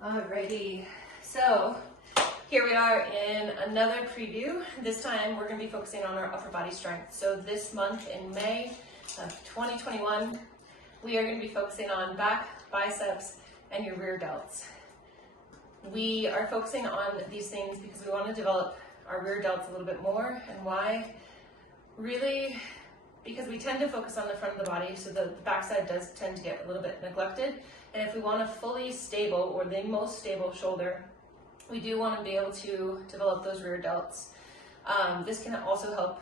Alrighty, so here we are in another preview. This time we're going to be focusing on our upper body strength. So this month in May of 2021, we are going to be focusing on back, biceps, and your rear delts. We are focusing on these things because we want to develop our rear delts a little bit more. And why? Really, because we tend to focus on the front of the body, so the backside does tend to get a little bit neglected. And if we want a fully stable or the most stable shoulder, we do want to be able to develop those rear delts. This can also help,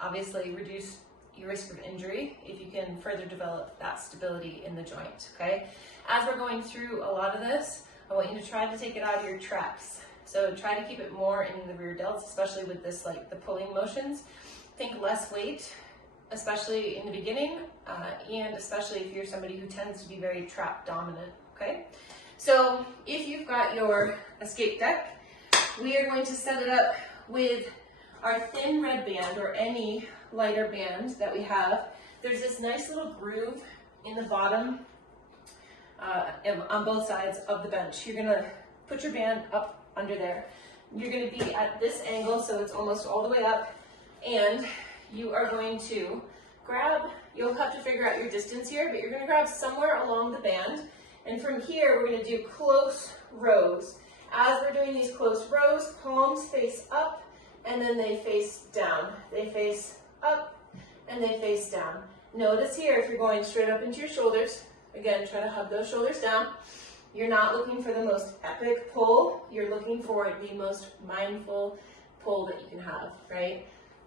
obviously, reduce your risk of injury if you can further develop that stability in the joint, okay? As we're going through a lot of this, I want you to try to take it out of your traps. So try to keep it more in the rear delts, especially with this, like the pulling motions. Think less weight, especially in the beginning, and especially if you're somebody who tends to be very trap dominant, okay? So if you've got your escape deck, we are going to set it up with our thin red band or any lighter band that we have. There's this nice little groove in the bottom on both sides of the bench. You're gonna put your band up under there. You're gonna be at this angle, so it's almost all the way up, and you are going to grab, you'll have to figure out your distance here, but you're going to grab somewhere along the band, and from here we're going to do close rows. As we're doing these close rows, palms face up, and then they face down. They face up, and they face down. Notice here, if you're going straight up into your shoulders, again, try to hug those shoulders down. You're not looking for the most epic pull, you're looking for the most mindful pull that you can have, right?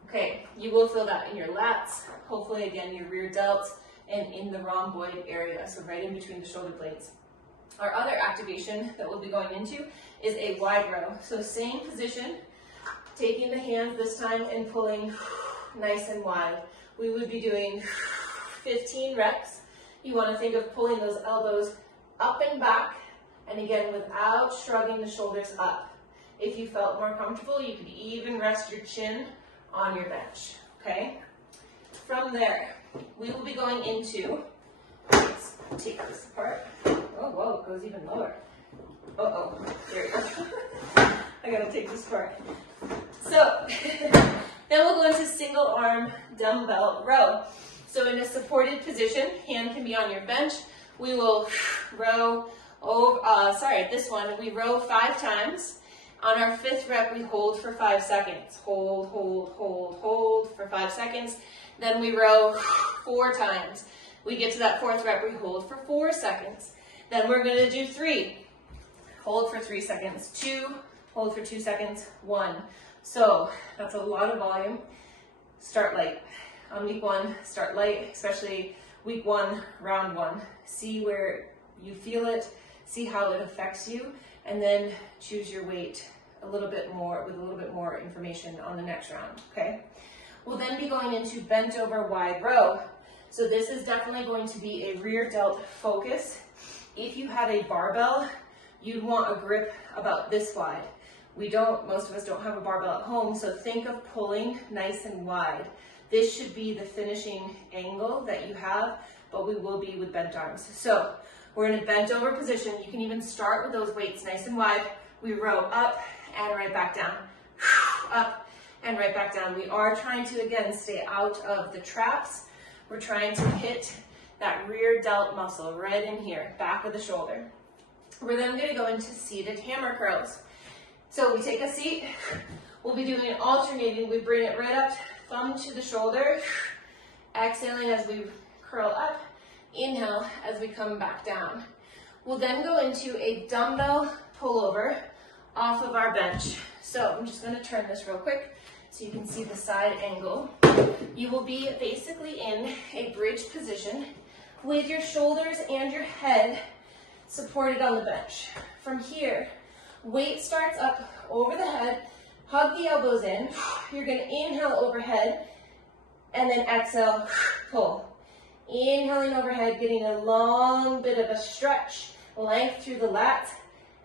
Okay, you will feel that in your lats, hopefully again your rear delts, and in the rhomboid area, so right in between the shoulder blades. Our other activation that we'll be going into is a wide row. So same position, taking the hands this time and pulling nice and wide. We would be doing 15 reps. You want to think of pulling those elbows up and back, and again without shrugging the shoulders up. If you felt more comfortable, you could even rest your chin on your bench, okay? From there, we will be going into, let's take this apart. Oh, whoa, it goes even lower. Uh-oh, there we go. I gotta take this apart. So, then we'll go into single arm dumbbell row. So in a supported position, hand can be on your bench. We will row, this one, we row 5 times. On our 5th rep, we hold for 5 seconds. Hold, hold, hold, hold for 5 seconds. Then we row 4 times. We get to that 4th rep, we hold for 4 seconds. Then we're gonna do 3. Hold for 3 seconds. 2, hold for 2 seconds. 1. So that's a lot of volume. Start light. On week 1, start light, especially week 1, round 1. See where you feel it, see how it affects you, and then choose your weight a little bit more with a little bit more information on the next round, okay? We'll then be going into bent over wide row. So this is definitely going to be a rear delt focus. If you had a barbell, you'd want a grip about this wide. Most of us don't have a barbell at home, so think of pulling nice and wide. This should be the finishing angle that you have, but we will be with bent arms. So we're in a bent over position. You can even start with those weights nice and wide. We row up and right back down. Up and right back down. We are trying to, again, stay out of the traps. We're trying to hit that rear delt muscle right in here, back of the shoulder. We're then going to go into seated hammer curls. So we take a seat. We'll be doing it alternating. We bring it right up, thumb to the shoulder. Exhaling as we curl up. Inhale as we come back down. We'll then go into a dumbbell pullover off of our bench. So I'm just going to turn this real quick so you can see the side angle. You will be basically in a bridge position with your shoulders and your head supported on the bench. From here, weight starts up over the head, hug the elbows in. You're going to inhale overhead and then exhale, pull. Inhaling overhead, getting a long bit of a stretch, length through the lats.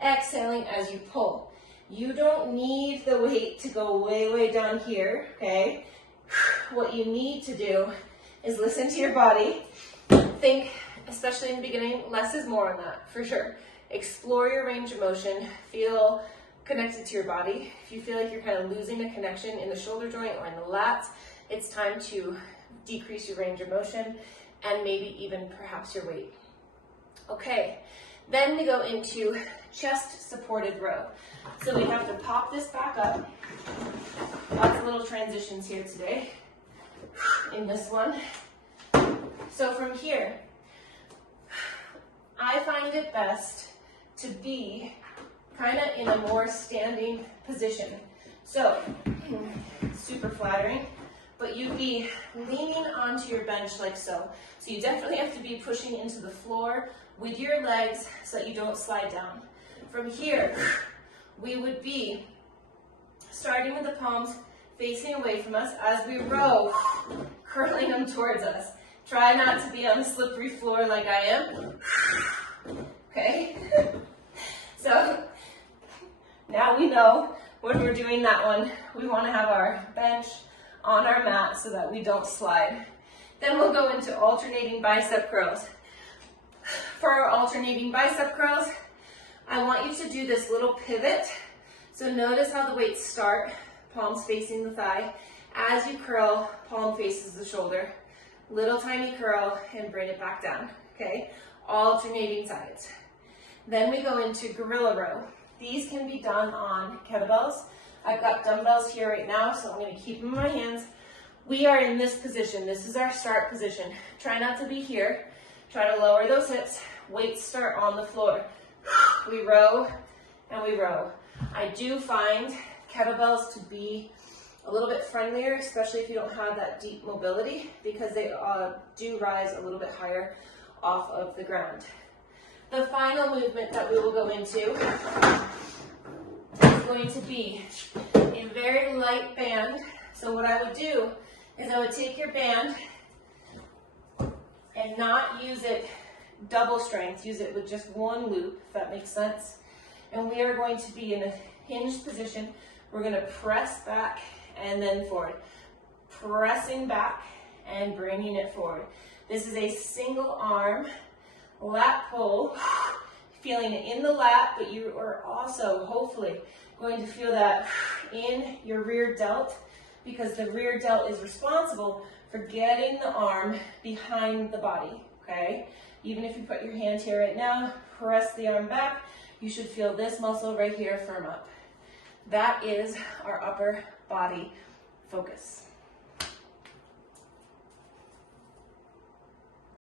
Exhaling as you pull. You don't need the weight to go way, way down here, okay? What you need to do is listen to your body. Think, especially in the beginning, less is more on that, for sure. explore your range of motion, feel connected to your body. If you feel like you're kind of losing a connection in the shoulder joint or in the lats, it's time to decrease your range of motion and maybe even perhaps your weight. Okay, then we go into chest supported row. So we have to pop this back up. Lots of little transitions here today in this one. So from here, I find it best to be kind of in a more standing position. So, super flattering, but you'd be leaning onto your bench like so. So you definitely have to be pushing into the floor with your legs so that you don't slide down. From here, we would be starting with the palms facing away from us as we row, curling them towards us. Try not to be on a slippery floor like I am. Okay? So, now we know when we're doing that one, we want to have our bench on our mat so that we don't slide. Then we'll go into alternating bicep curls. For our alternating bicep curls, I want you to do this little pivot. So notice how the weights start, palms facing the thigh. As you curl, palm faces the shoulder. Little tiny curl and bring it back down, okay? Alternating sides. Then we go into gorilla row. These can be done on kettlebells. I've got dumbbells here right now, so I'm going to keep them in my hands. We are in this position. This is our start position. Try not to be here. Try to lower those hips. Weights start on the floor. We row and we row. I do find kettlebells to be a little bit friendlier, especially if you don't have that deep mobility, because they do rise a little bit higher off of the ground. The final movement that we will go into is going to be a very light band. So what I would do is I would take your band and not use it double strength, use it with just one loop, if that makes sense. And we are going to be in a hinged position. We're going to press back and then forward. Pressing back and bringing it forward. This is a single arm lat pull. Feeling it in the lat, but you are also hopefully going to feel that in your rear delt, because the rear delt is responsible for getting the arm behind the body, okay? Even if you put your hand here right now, press the arm back, you should feel this muscle right here firm up. That is our upper body focus.